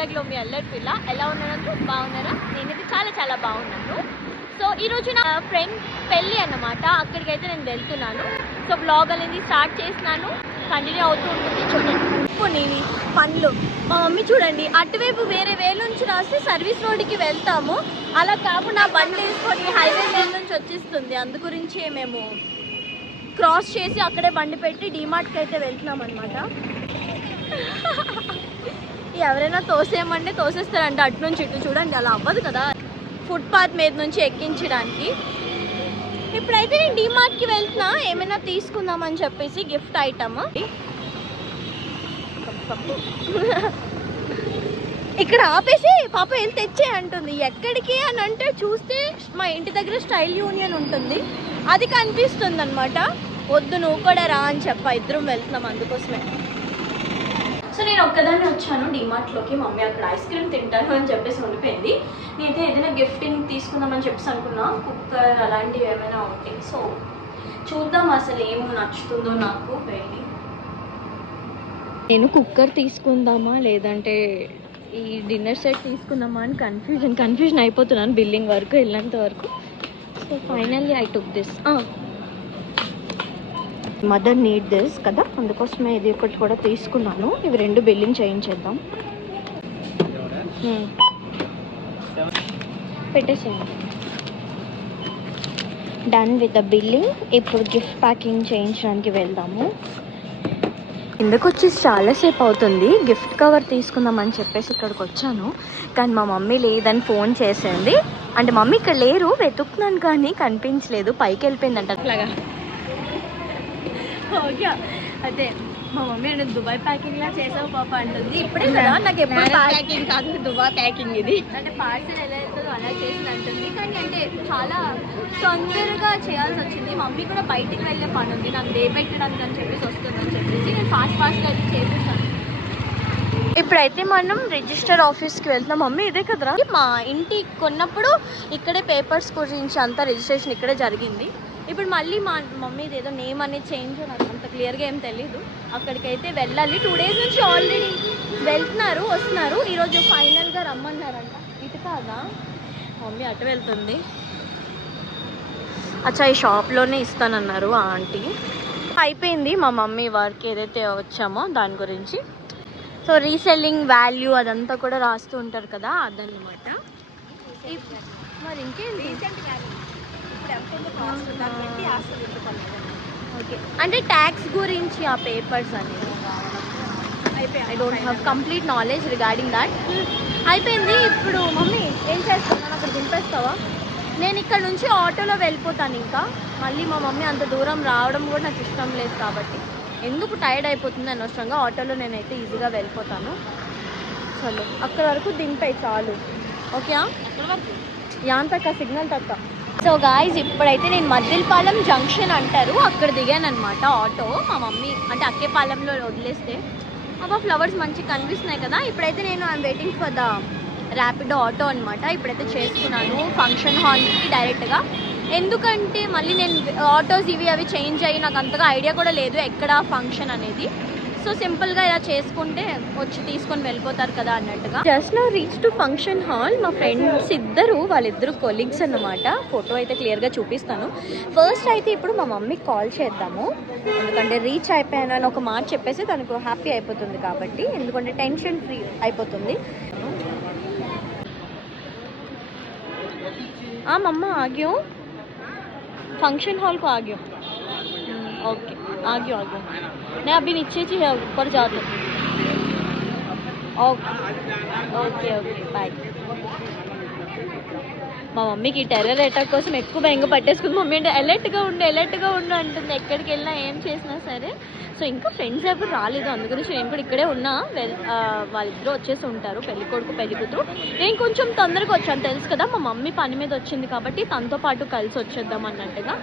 వైజాగ్లో మీ అల్లరి పిల్ల. ఎలా ఉన్నారు? బాగున్నారా? నేనైతే చాలా చాలా బాగున్నాను. సో ఈరోజు నా ఫ్రెండ్ పెళ్ళి అన్నమాట, అక్కడికైతే నేను వెళ్తున్నాను. సో బ్లాగ్ అనేది స్టార్ట్ చేసినాను, కంటిన్యూ అవుతూ ఉంటుంది, చూడండి. నేను పనులు మా మమ్మీ చూడండి, అటువైపు వేరే వేలు నుంచి రాస్తే సర్వీస్ రోడ్డుకి వెళ్తాము, అలా కాకుండా బండి వేసుకొని హైవే వేలు నుంచి వచ్చేస్తుంది. అందు గురించి మేము క్రాస్ చేసి అక్కడే బండి పెట్టి డీమార్ట్కి అయితే వెళ్తున్నాం అనమాట. ఎవరైనా తోసేయమంటే తోసేస్తారంటే అటు నుంచి ఇటు, చూడండి అలా అవ్వదు కదా ఫుట్పాత్ మీద నుంచి ఎక్కించడానికి. ఇప్పుడైతే నేను డీమార్ట్కి వెళ్తున్నా, ఏమైనా తీసుకుందామని చెప్పేసి గిఫ్ట్ ఐటమ్. ఇక్కడ ఆపేసి పాప వెళ్ళి తెచ్చే అంటుంది. ఎక్కడికి అని అంటే చూస్తే మా ఇంటి దగ్గర స్టైల్ యూనియన్ ఉంటుంది, అది కనిపిస్తుంది అనమాట. వద్దు నువ్వు కూడా రా అని చెప్పా, ఇద్దరం వెళ్తున్నాం అందుకోసమే. సో నేను ఒక్కదాన్ని వచ్చాను డీమార్ట్లోకి. మమ్మీ అక్కడ ఐస్ క్రీమ్ తింటాను అని చెప్పేసి ఉండిపోయింది. నేనైతే ఏదైనా గిఫ్టింగ్ తీసుకుందామని చెప్పేసి అనుకున్నా, కుక్కర్ అలాంటివి ఏమైనా ఉంటాయి. సో చూద్దాం అసలు ఏమో నచ్చుతుందో నాకు. వెళ్ళి నేను కుక్కర్ తీసుకుందామా లేదంటే ఈ డిన్నర్ సెట్ తీసుకుందామా అని కన్ఫ్యూజన్ అయిపోతున్నాను బిల్లింగ్ వరకు వెళ్ళేంత వరకు. So finally I took this. Mother need this కదా, అందుకోసమే ఇది ఒకటి కూడా తీసుకున్నాను. ఇవి రెండు బిల్లింగ్ చేయించేద్దాం. పెట్టేసేయండి. Done with the billing. ఇప్పుడు గిఫ్ట్ ప్యాకింగ్ చేయించడానికి వెళ్దాము. కిందకు వచ్చి చాలాసేపు అవుతుంది. గిఫ్ట్ కవర్ తీసుకుందామని చెప్పేసి ఇక్కడికి వచ్చాను, కానీ మా మమ్మీ లేదని ఫోన్ చేసింది. అంటే మమ్మీ ఇక్కడ లేరు, వెతుకుతున్నాను కానీ కనిపించలేదు, పైకి వెళ్ళిపోయిందంట అట్లాగా. ఓకే అదే మా మమ్మీ అంటే దుబాయ్ ప్యాకింగ్ లా చేసావు పాప అంటుంది. ఇప్పుడే కదా నాకు ఎప్పుడు ప్యాకింగ్ కాదు, దుబాయ్ ప్యాకింగ్ ఇది. అంటే పార్సల్ ఎలా వెళ్తుందో అలా చేసి అంటుంది, కానీ అంటే చాలా తొందరగా చేయాల్సి వచ్చింది. మమ్మీ కూడా బయటికి వెళ్ళే పని ఉంది, నాకు డే పెట్టడానికి అని చెప్పేసి వస్తుందని చెప్పేసి నేను ఫాస్ట్గా అది చేసేసాను. ఇప్పుడైతే మనం రిజిస్టర్ ఆఫీస్కి వెళ్తున్నాం. మమ్మీ ఇదే కదరా, మా ఇంటి కొన్నప్పుడు ఇక్కడే పేపర్స్ గురించి అంతా రిజిస్ట్రేషన్ ఇక్కడే జరిగింది. ఇప్పుడు మళ్ళీ మా మమ్మీది ఏదో నేమ్ అనేది చేంజ్, నాకు అంత క్లియర్గా ఏం తెలీదు. అక్కడికైతే వెళ్ళాలి. 2 days నుంచి ఆల్రెడీ వెళ్తున్నారు, వస్తున్నారు. ఈరోజు ఫైనల్గా రమ్మన్నారంట. ఇటు కాదా, మమ్మీ అటు వెళ్తుంది. అచ్చా ఈ షాప్లోనే ఇస్తానన్నారు ఆ ఆంటీ. అయిపోయింది మా మమ్మీ వర్క్ ఏదైతే వచ్చామో దాని గురించి. సో రీసెల్లింగ్ వాల్యూ అదంతా కూడా రాస్తూ ఉంటారు కదా, అదన్నమాట. మరి ఇంకేంటి ఓకే అంటే ట్యాక్స్ గురించి ఆ పేపర్స్ అనేది I don't have complete knowledge regarding that. అయిపోయింది. ఇప్పుడు మమ్మీ ఏం చేస్తున్నాను, అక్కడ దింపేస్తావా? నేను ఇక్కడ నుంచి ఆటోలో వెళ్ళిపోతాను. ఇంకా మళ్ళీ మా మమ్మీ అంత దూరం రావడం కూడా నాకు ఇష్టం లేదు కాబట్టి ఎందుకు టైర్డ్ అయిపోతుంది అనవసరంగా. ఆటోలో నేనైతే ఈజీగా వెళ్ళిపోతాను. చలో అక్కడ వరకు దింపాయి చాలు. ఓకే యాంతక సిగ్నల్ తక్క. సో గాయ్స్ ఇప్పుడైతే నేను మద్దిలపాలెం జంక్షన్ అంటారు అక్కడ దిగాను అనమాట ఆటో. మా మమ్మీ అంటే అక్కేపాలెంలో వదిలేస్తే అబ్బా ఫ్లవర్స్ మంచిగా కనిపిస్తున్నాయి కదా. ఇప్పుడైతే నేను I'm waiting for the Rapido auto అనమాట. ఇప్పుడైతే చేసుకున్నాను ఫంక్షన్ హాల్కి డైరెక్ట్గా. ఎందుకంటే మళ్ళీ నేను ఆటోస్ ఇవి అవి చేంజ్ అయ్యి నాకు అంతగా ఐడియా కూడా లేదు ఎక్కడ ఫంక్షన్ అనేది. సో సింపుల్గా ఇలా చేసుకుంటే వచ్చి తీసుకొని వెళ్ళిపోతారు కదా అన్నట్టుగా. Just now reach to function hall. మా ఫ్రెండ్స్ వాళ్ళిద్దరు కొలీగ్స్ అన్నమాట. ఫోటో అయితే క్లియర్గా చూపిస్తాను. ఫస్ట్ అయితే ఇప్పుడు మా మమ్మీకి కాల్ చేద్దాము, ఎందుకంటే రీచ్ అయిపోయాను అని ఒక మాట చెప్పేసి తనకు హ్యాపీ అయిపోతుంది కాబట్టి, ఎందుకంటే టెన్షన్ ఫ్రీ అయిపోతుంది. మమ్మ ఆగ్యో फंक्शन हॉल को आ गयो. ओके आ गयो मैं अभी नीचे ही ऊपर जाता हूँ. Okay okay okay bye. మా మమ్మీకి టెర్రర్ అటాక్ కోసం ఎక్కువ భయంగా పట్టేసుకుంది. మమ్మీ అంటే అలర్ట్గా ఉండు అంటుంది ఎక్కడికి వెళ్ళినా ఏం చేసినా సరే. సో ఇంకా ఫ్రెండ్స్ ఎవరు రాలేదు, అందుగురించి నేను కూడా ఇక్కడే ఉన్నా. వాళ్ళిద్దరూ వచ్చేసి ఉంటారు, పెళ్ళికొడుకు పెళ్ళికూతురు. నేను కొంచెం తొందరగా వచ్చాను, తెలుసు కదా మా మమ్మీ పని మీద వచ్చింది కాబట్టి తనతో పాటు కలిసి వచ్చేద్దాం అన్నట్టుగా.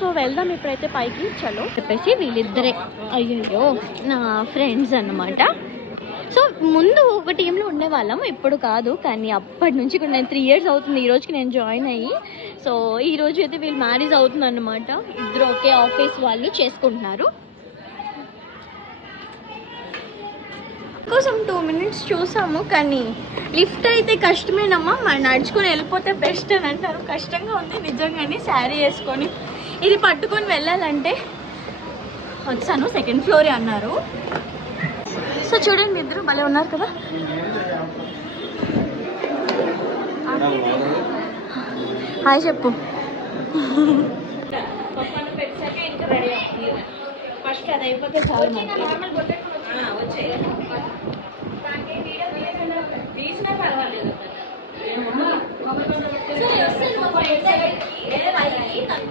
సో వెళ్దాం ఇప్పుడైతే పైకి. చలో చెప్పేసి వీళ్ళిద్దరే అయ్యయ్యో నా ఫ్రెండ్స్ అన్నమాట. సో ముందు ఒక టీంలో ఉండేవాళ్ళం, ఇప్పుడు కాదు. కానీ అప్పటి నుంచి కూడా నేను 3 years అవుతుంది ఈ రోజుకి నేను జాయిన్ అయ్యి. సో ఈ రోజు అయితే వీళ్ళు మ్యారేజ్ అవుతుంది అన్నమాట. ఇద్దరు ఒకే ఆఫీస్ వాళ్ళు చేసుకుంటున్నారు. కోసం 2 minutes చూసాము, కానీ లిఫ్ట్ అయితే కష్టమేనమ్మా, మరి నడుచుకొని వెళ్ళిపోతే బెస్ట్ అని అంటారు. కష్టంగా ఉంది నిజంగానే. శారీ వేసుకొని ఇది పట్టుకొని వెళ్ళాలంటే వచ్చాను. 2nd floor అన్నారు. సో చూడండి, ఇద్దరు భలే ఉన్నారు కదా. హాయ్ చెప్పు. పెట్టాక ఇంకా రెడీ అవుతుంది. ఫస్ట్ అది అయిపోతే చాలు. తీసినా పర్వాలేదు.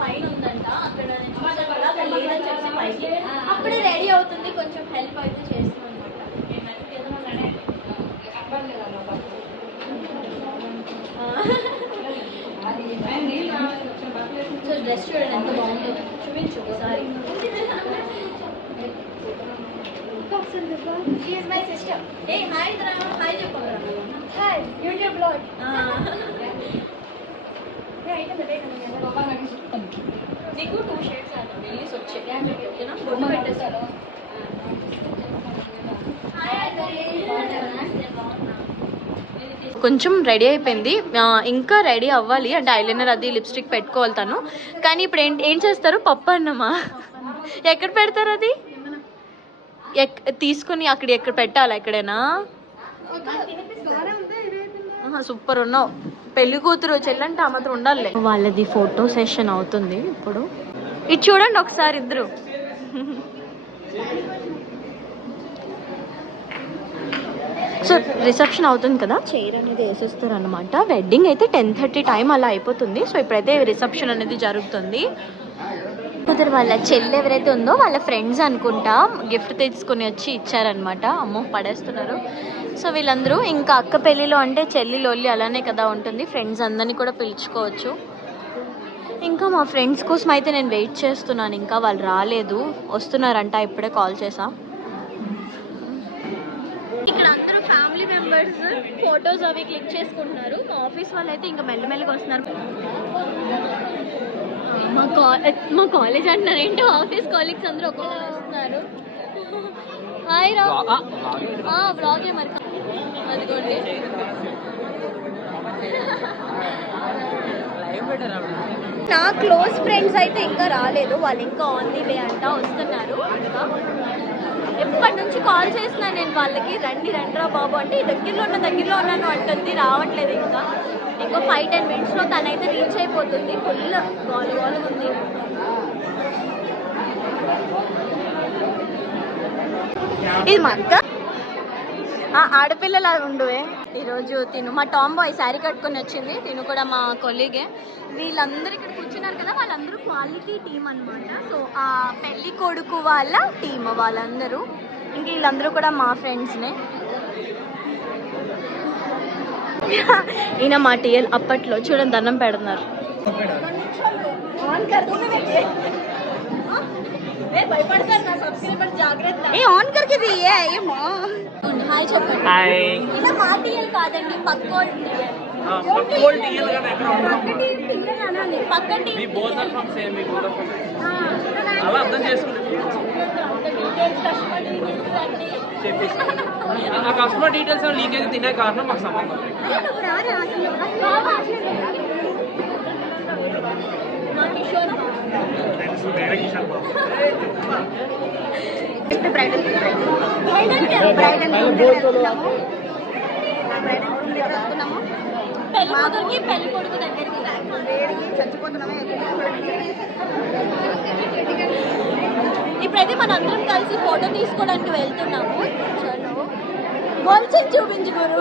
పైన ఉందంట, అక్కడ అప్పుడే రెడీ అవుతుంది. కొంచెం హెల్ప్ అయితే చేస్తాం అనమాట. డ్రెస్ చూడండి ఎంత బాగుంటుందో, చూపించు ఒకసారి. She is my sister. Hey, hi Dra. Hi చెప్పు. Hi, YouTube vlog. నీకు 2 shades రిలీజ్ వచ్చాయి. ఓకేనా? బొమ్మ పెట్టేస్తాను. కొంచెం రెడీ అయిపోయింది, ఇంకా రెడీ అవ్వాలి. అంటే ఐలైనర్ అది లిప్స్టిక్ పెట్టుకోవాలి తను. కానీ ఇప్పుడు ఏం చేస్తారు? పప్పు అన్నమా? ఎక్కడ పెడతారు అది? తీసుకుని అక్కడ ఎక్కడ పెట్టాలి? ఎక్కడైనా? సూపర్ ఉన్నావు. పెళ్లి కూతురు చెల్లంటే ఆ మాత్రం ఉండాలి. వాళ్ళది ఫోటో సెషన్ అవుతుంది ఇప్పుడు. ఇది చూడండి ఒకసారి ఇద్దరు. సో రిసెప్షన్ అవుతుంది కదా, చైర్ అనేది వేసేస్తారు అనమాట. వెడ్డింగ్ అయితే 10:30 టైం అలా అయిపోతుంది. సో ఇప్పుడైతే రిసెప్షన్ అనేది జరుగుతుంది. కూతురు వాళ్ళ చెల్లి ఎవరైతే ఉందో వాళ్ళ ఫ్రెండ్స్ అనుకుంటా గిఫ్ట్ తీసుకుని వచ్చి ఇచ్చారనమాట. అమ్మో పడేస్తున్నారు. సో వీళ్ళందరూ ఇంకా అక్క పెళ్ళిలో అంటే చెల్లి లొల్లి అలానే కదా ఉంటుంది. ఫ్రెండ్స్ అందరినీ కూడా పిలుచుకోవచ్చు. ఇంకా మా ఫ్రెండ్స్ కోసం అయితే నేను వెయిట్ చేస్తున్నాను. ఇంకా వాళ్ళు రాలేదు, వస్తున్నారంట. ఇప్పుడే కాల్ చేసా. ఇక్కడ అందరూ ఫ్యామిలీ మెంబర్స్ ఫొటోస్ అవి క్లిక్ చేసుకుంటున్నారు. మా ఆఫీస్ వాళ్ళు అయితే ఇంకా మెల్లమెల్లగా వస్తున్నారు. మా కాలేజ్ అంటున్నారు ఏంటో, ఆఫీస్ కాలీగ్స్ అందరూ ఒక్కొక్కరు వస్తున్నారు. హాయ్ రా. బ్లాగే మరి. అదిగోండి నా క్లోజ్ ఫ్రెండ్స్ అయితే ఇంకా రాలేదు. వాళ్ళు ఇంకా ఆన్ ది వే అంట, వస్తున్నారు. ఇంకా ఎప్పటి నుంచి కాల్ చేసినా నేను వాళ్ళకి, రండి రండిరా బాబు అంటే దగ్గరలో ఉన్నాను అంటుంది. రావట్లేదు. ఇంకా 5-10 minutesలో తనైతే రీచ్ అయిపోతుంది. ఫుల్ గోల ఉంది. ఇది మా అక్క, ఆడపిల్లలా ఉండువే. ఈరోజు తిను మా టామ్ బాయ్ శారీ కట్టుకొని వచ్చింది. తిను కూడా మా కొలీగే. వీళ్ళందరూ ఇక్కడ కూర్చున్నారు కదా, వాళ్ళందరూ క్వాలిటీ టీమ్ అనమాట. సో ఆ పెళ్లి కొడుకు వాళ్ళ టీమ్ వాళ్ళందరూ. ఇంక వీళ్ళందరూ కూడా మా ఫ్రెండ్స్నే. ఈయన మా టీఎల్. అప్పట్లో చూడండి దండం పెడుతున్నారు. ఆన్ करके दिए ये मां. हाय చెప్పండి. హాయ్. ఇలా మా టీఎల్ కాదండి, పక్కోల్ టీఎల్. పక్కోల్ టీఎల్ గా ఎక్కడ ఉంటాం? టీఎల్ అనాలి. పక్కన టీఎల్. మీ బోత్ ఆర్ ఫ్రమ్ సేమ్. మీ బోత్ ఆర్ ఫ్రమ్ అలా అర్థం చేసుకోండి. ఆ కస్టమర్ డీటెయిల్స్ లీకేజ్ తినే కారణం మాకు సంబంధం లేదు. పెళ్లి కొడుకు దగ్గరికి ఇప్పుడైతే మన అందరం కలిసి ఫోటో తీసుకోవడానికి వెళ్తున్నాము. గోల్చెన్ చూపించు గురు.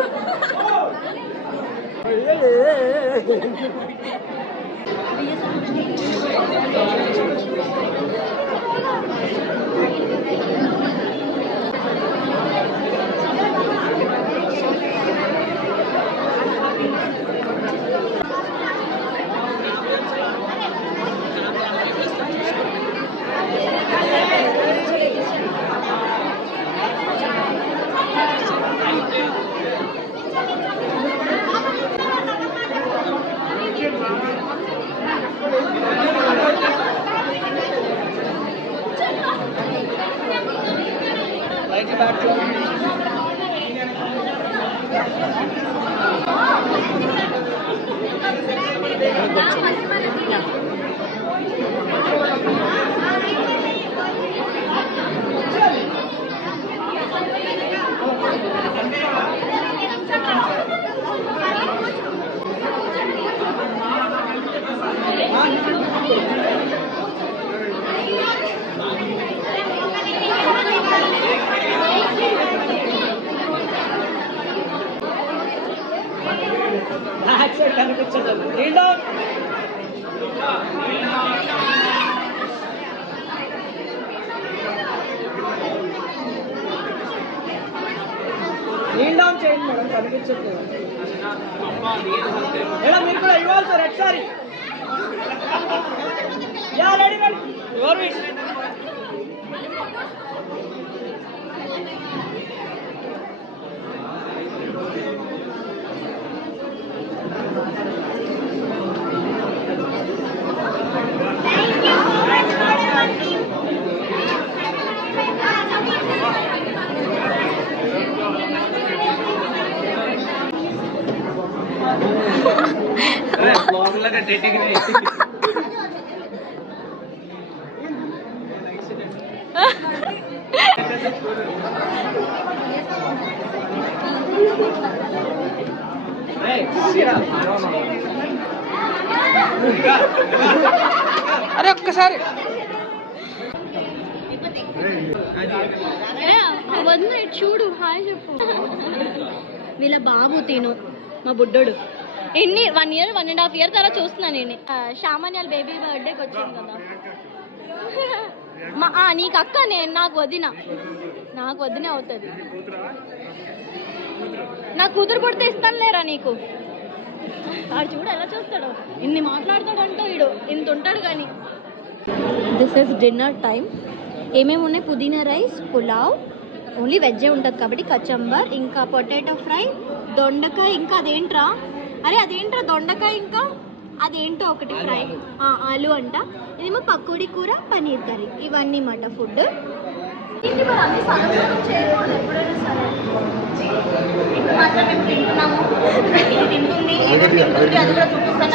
నీల్ డౌన్ చేయండి మేడం, కనిపించట్లేదు మేడం. మీరు కూడా ఇవ్వాలి సార్ ఒకసారి. Yeah ready ready your wish. అరే ఒక్కసారి చూడు, హాయ్ చెప్పు. వీళ్ళ బాబు తిను, మా బుడ్డోడు. 1 year 1.5 year తర్వాత చూస్తున్నా నేను. శామాన్యాల బేబీ బర్త్డేకి వచ్చింది కదా. నీకు అక్క, నేను నాకు వదిన అవుతుంది. నా కూతురు పుడితే ఇస్తాను లేరా నీకు. వాడు చూడు ఎలా చూస్తాడు, ఇన్ని మాట్లాడతాడంటో వీడు, ఇంత ఉంటాడు కానీ. This is dinner time. ఏమేమి ఉన్నాయి? పుదీనా రైస్, పులావ్, ఓన్లీ వెజ్జే ఉంటుంది కాబట్టి, కచంబర్, ఇంకా పొటాటో ఫ్రై, దొండకాయ, ఇంకా అదేంట్రా దొండకాయ, ఇంకా అదేంటో ఒకటి ఫ్రై, ఆలు అంట. ఇదేమో పకోడీ కూర, పన్నీర్ కర్రీ. ఇవన్నీ మాట ఫుడ్. ఏంటి మరి అన్ని సగం చేయకూడదు ఎప్పుడైనా సరే. మాత్రం మేము తింటున్నాము, ఇది తింటుంది, ఏమేమి తింటుంది అది కూడా చూపిస్తాను.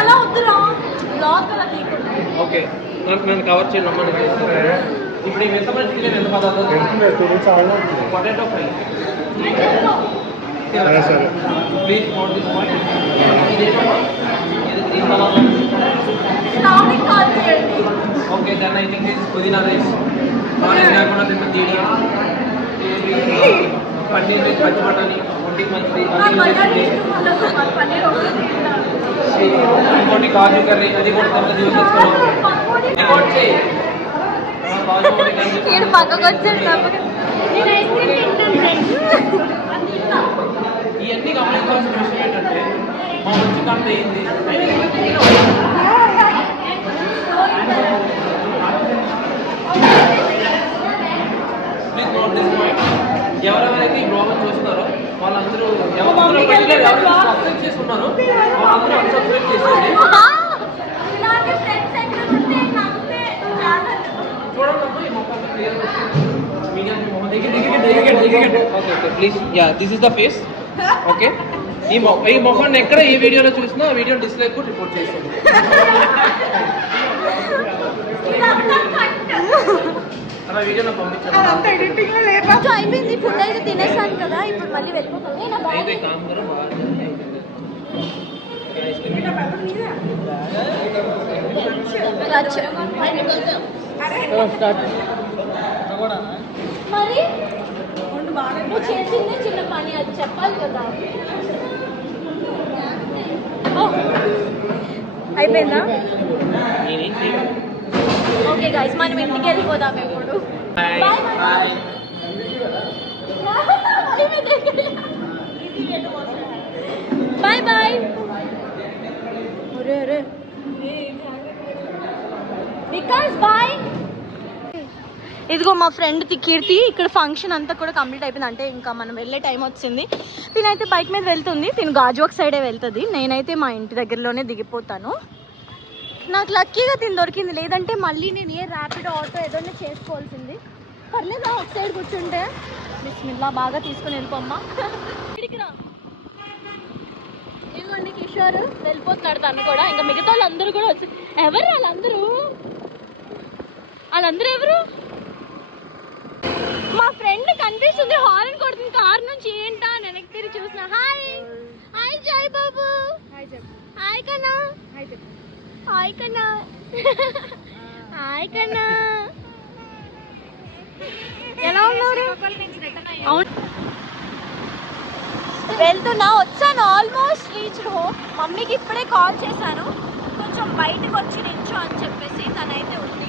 అలా వద్దురా, బ్లాగ్ అలా తీయకుండా. ఓకే, నన్ను కవర్ చేయండి. ఇప్పుడు ఎంతమంది ఎంత పదార్థం? Potato fry. Please note this point. Okay, then I think this pudina rice. Orange కాకుండా తిన్న తీడి, పన్నీర్ విత్ పచ్చి బఠానీ, ఒంటికి మంచిది. ఇంకోటి కాజు కర్రీ, అది కూడా తప్ప యూజ్ చేసుకున్నాం. పక్కకు వచ్చాడు. ఇవన్నీ గమనించాల్సిన విషయం ఏంటంటే, మా మంచి కంట అయింది. ఎవరెవరైతే ఈ బ్లాగ్ చూస్తున్నారో వాళ్ళందరూ సబ్స్క్రైబ్ చేసుకున్నారు, వాళ్ళందరూ అన్సబ్స్క్రైబ్ చేసేది. చూడండి, ఈ మొక్క clear okay please. Yeah, this is the face. Okay, ఈ మొఖాన్ని ఎక్కడ ఈ వీడియోలో చూసినా ఆ వీడియో డిస్లైక్ కూడా రిపోర్ట్ చేస్తుంది. అలా వీడియోలో పంపించాను. అయిపోయింది, ఫుడ్ అయితే తినేసాను కదా, ఇప్పుడు మళ్ళీ వెళ్ళిపోతాను. మరి నువ్వు చేసిందే చిన్న పని, అది చెప్పాలి కదా. అయిపోయిందా? ఓకే గైస్, మనం ఇంటికి వెళ్ళిపోదాం ఇప్పుడు. Bye bye. వికాస్ బాయ్. ఇదిగో మా ఫ్రెండ్ కీర్తి, ఇక్కడ ఫంక్షన్ అంతా కూడా కంప్లీట్ అయిపోయింది. అంటే ఇంకా మనం వెళ్ళే టైం వచ్చింది. తినైతే బైక్ మీద వెళ్తుంది, తిను గాజువాక్ సైడే వెళ్తుంది. నేనైతే మా ఇంటి దగ్గరలోనే దిగిపోతాను. నాకు లక్కీగా తిని దొరికింది, లేదంటే మళ్ళీ నేను ర్యాపిడ్ ఆటో ఏదైనా చేసుకోవాల్సింది. పర్లేదా ఒక సైడ్ కూర్చుంటే బిస్మిల్లా బాగా తీసుకుని వెళ్ళిపోమ్మా ఇక్కడికి రా ఇదిగోండి కిషోర్ వెళ్ళిపోతున్నాడు తను కూడా ఇంకా మిగతా వాళ్ళందరూ కూడా వచ్చి ఎవరు వాళ్ళందరూ ఎవరు మా ఫ్రెండ్ కనిపిస్తుంది హార్న్ కొడుతుంది కార్ నుంచి ఏంటా వెనక్కి తిరిగి చూసిన హాయ్ హాయ్ జై బాబు హాయ్ కన్నా హాయ్ కన్నా హాయ్ కన్నా ఎలా ఉన్నారు అవును వెళ్తున్నా వచ్చాను ఆల్మోస్ట్ రీచ్ హోమ్ మమ్మీకి ఇప్పుడే కాల్ చేశాను కొంచెం బయటకు వచ్చి నించో అని చెప్పేసి తనైతే ఉంది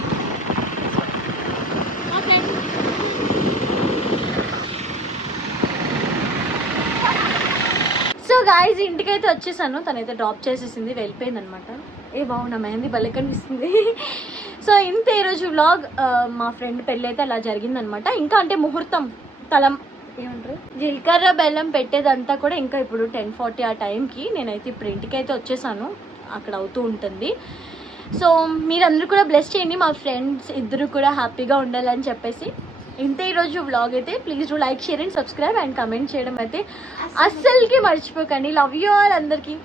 సో గాయస్ ఇంటికైతే వచ్చేసాను తనైతే డ్రాప్ చేసేసింది వెళ్ళిపోయింది అనమాట బాగున్నా మెహందీ భలే కనిపిస్తుంది సో ఇంత ఈరోజు వ్లాగ్ మా ఫ్రెండ్ పెళ్ళి అయితే అలా జరిగిందనమాట ఇంకా అంటే ముహూర్తం తలం ఏమంటారు జీలకర్ర బెల్లం పెట్టేదంతా కూడా ఇంకా ఇప్పుడు 10:40 ఆ టైంకి నేనైతే ఇప్పుడు ఇంటికి అయితే వచ్చేసాను అక్కడ అవుతూ ఉంటుంది సో మీరందరూ కూడా బ్లెస్ చేయండి మా ఫ్రెండ్స్ ఇద్దరు కూడా హ్యాపీగా ఉండాలని చెప్పేసి ఇంత ఈరోజు వ్లాగ్ అయితే please do like share and subscribe and comment చేయడం అయితే అస్సలకి మర్చిపోకండి లవ్ యూ ఆల్ అందరికీ